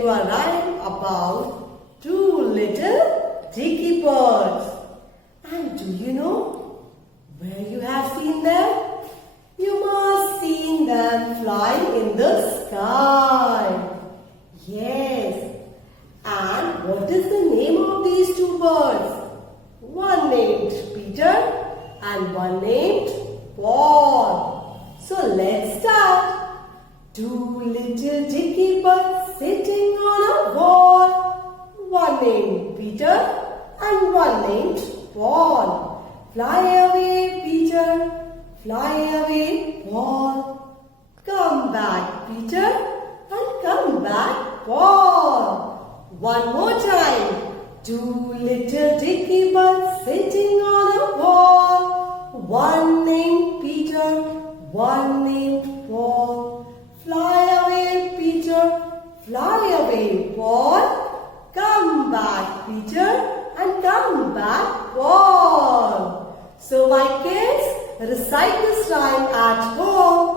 you a rhyme about two little Dicky birds. And do you know where you have seen them? You must seen them flying in the sky. Yes. And what is the name of these two birds? One named Peter and one named Paul. So let's start. Two little Dicky birds sitting on a wall. One named Peter and one named Paul. Fly away, Peter. Fly away, Paul. Come back, Peter, and come back, Paul. One more time. Two little Dicky birds sitting on a wall. One named Peter, one named Paul. Fly away, Peter. Fly away, Paul. Come back, Peter, and come back, Paul. So my kids, recite this rhyme at home.